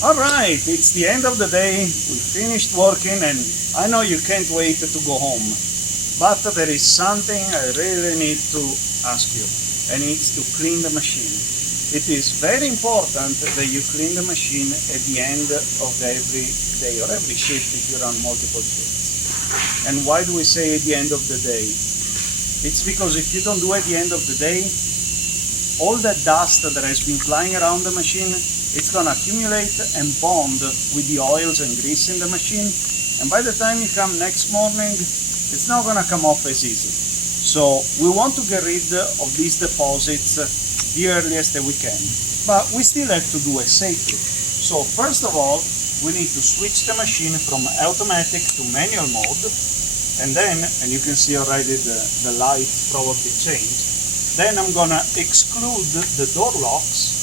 Alright, it's the end of the day, we finished working and I know you can't wait to go home. But there is something I really need to ask you, and it's to clean the machine. It is very important that you clean the machine at the end of every day or every shift if you run multiple shifts. And why do we say at the end of the day? It's because if you don't do it at the end of the day, all that dust that has been flying around the machine, it's going to accumulate and bond with the oils and grease in the machine, and by the time you come next morning, it's not going to come off as easy. So we want to get rid of these deposits the earliest that we can, but we still have to do it safely. So first of all, we need to switch the machine from automatic to manual mode, and then, and you can see already the light probably changed, then I'm going to exclude the door locks.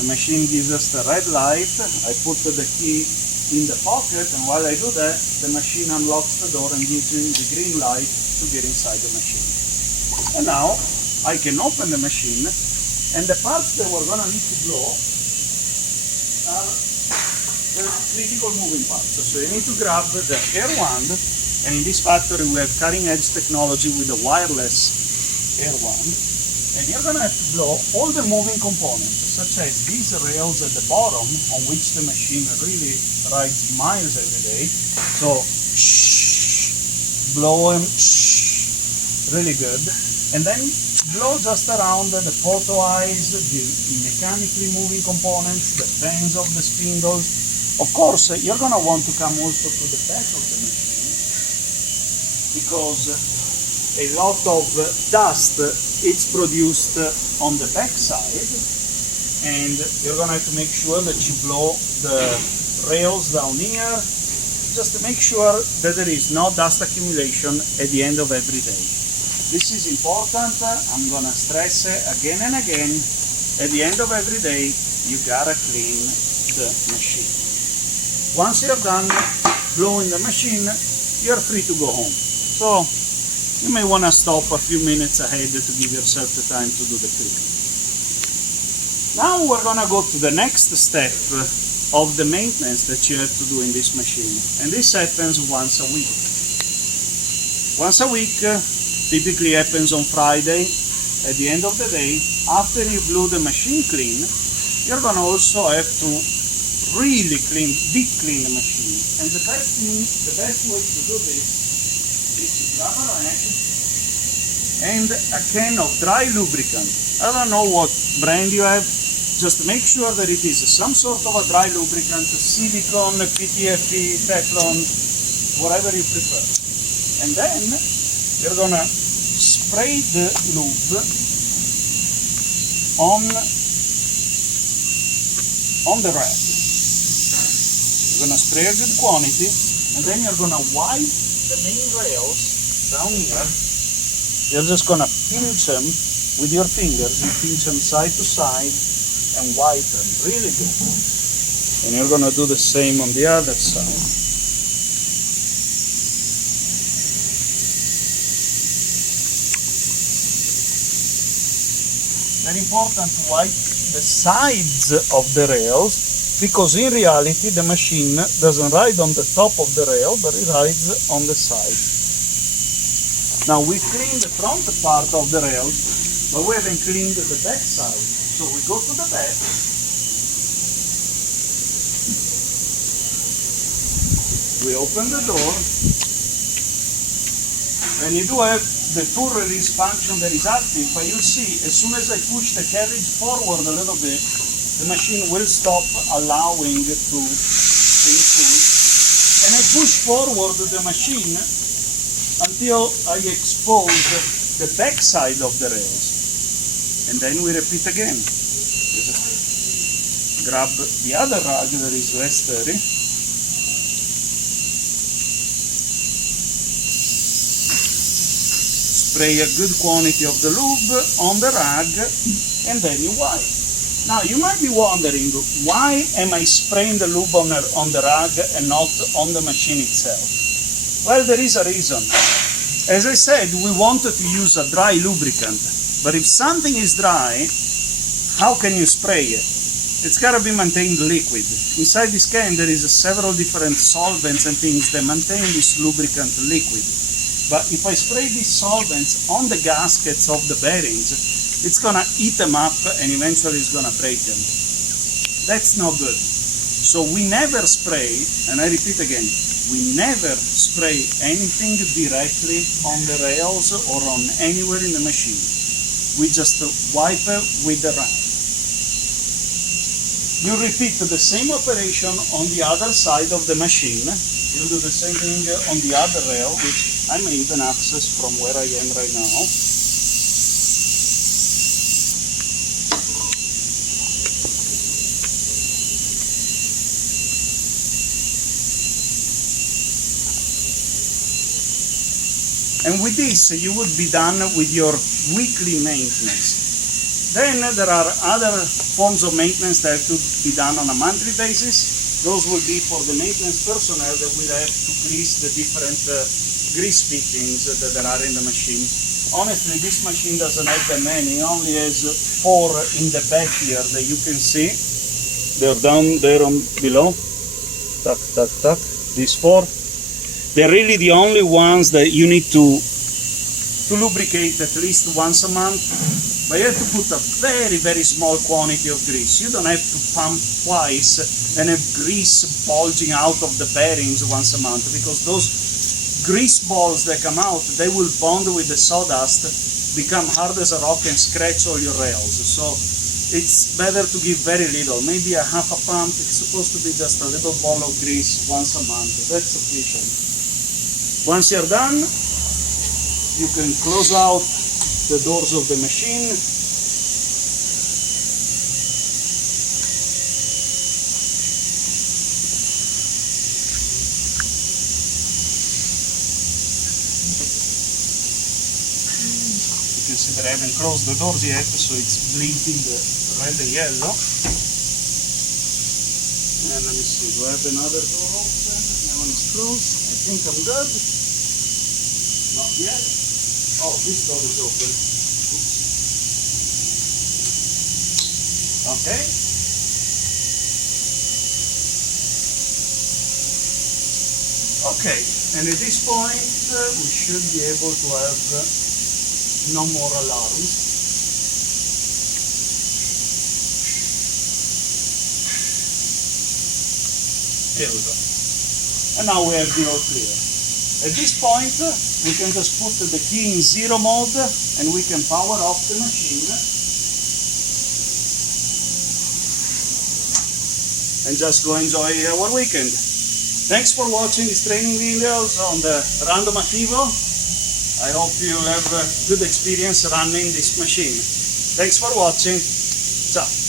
The machine gives us the red light, I put the key in the pocket, and while I do that, the machine unlocks the door and gives me the green light to get inside the machine. And now, I can open the machine, and the parts that we're going to need to blow are the critical moving parts. So you need to grab the air wand, and in this factory we have cutting edge technology with a wireless air wand, and you're going to have to blow all the moving components, such as these rails at the bottom on which the machine really rides miles every day. So blow them really good, and then blow just around the photo eyes, the mechanically moving components, the fans of the spindles. Of course, you're going to want to come also to the back of the machine, because a lot of dust it's produced on the back side, and you're going to have to make sure that you blow the rails down here just to make sure that there is no dust accumulation at the end of every day. This is important. I'm going to stress it again and again. At the end of every day, you gotta clean the machine. Once you're done blowing the machine, you're free to go home. So you may want to stop a few minutes ahead to give yourself the time to do the cleaning. Now we're going to go to the next step of the maintenance that you have to do in this machine. And this happens once a week. Once a week typically happens on Friday. At the end of the day, after you blew the machine clean, you're going to also have to really deep clean the machine. And the best way to do this is to grab a rag and a can of dry lubricant. I don't know what brand you have, just make sure that it is some sort of a dry lubricant, silicone, PTFE, Teflon, whatever you prefer. And then you're gonna spray the lube on the rag. You're gonna spray a good quantity, and then you're gonna wipe the main rails down here. You're just gonna pinch them with your fingers. You pinch them side to side and wipe them really good. And you're gonna do the same on the other side. Very important to wipe the sides of the rails, because in reality the machine doesn't ride on the top of the rail, but it rides on the sides. Now we cleaned the front part of the rail, but we haven't cleaned the back side. So we go to the back, we open the door, and you do have the tool release function that is active, but you'll see as soon as I push the carriage forward a little bit, the machine will stop allowing to spin tool. And I push forward the machine until I expose the back side of the rails. And then we repeat again. Just grab the other rag that is less dirty. Spray a good quantity of the lube on the rag, and then you wipe. Now you might be wondering, why am I spraying the lube on the rag and not on the machine itself? Well, there is a reason. As I said, we wanted to use a dry lubricant, but if something is dry, how can you spray it? it's got to be maintained liquid. Inside this can there is several different solvents and things that maintain this lubricant liquid. But if I spray these solvents on the gaskets of the bearings, it's gonna eat them up and eventually it's gonna break them. That's not good. So we never spray, and I repeat again, we never spray anything directly on the rails or on anywhere in the machine. We just wipe with the rag. You repeat the same operation on the other side of the machine. You'll do the same thing on the other rail, which I may even access from where I am right now. And with this, you would be done with your weekly maintenance. Then there are other forms of maintenance that have to be done on a monthly basis. Those will be for the maintenance personnel that will have to grease the different grease fittings that there are in the machine. Honestly, this machine doesn't have that many. It only has 4 in the back here that you can see. They're down there on below. Tuck, tuck, tuck. These 4. They're really the only ones that you need to lubricate at least once a month. But you have to put a very, very small quantity of grease. You don't have to pump twice and have grease bulging out of the bearings once a month, because those grease balls that come out, they will bond with the sawdust, become hard as a rock and scratch all your rails. So it's better to give very little, maybe a half a pump. It's supposed to be just a little ball of grease once a month. That's sufficient. Once you're done, you can close out the doors of the machine. You can see that I haven't closed the doors yet, so it's blinking the red and yellow. And let me see, do I have another door open? That one is closed. I think I'm good. Not yet. Oh, this door is open. Oops. Okay. Okay, and at this point we should be able to have no more alarms. Here we go. And now we have the all clear. At this point, we can just put the key in 0 mode and we can power off the machine and just go enjoy our weekend. Thanks for watching these training videos on the Randomat EVO. I hope you have a good experience running this machine. Thanks for watching. Ciao.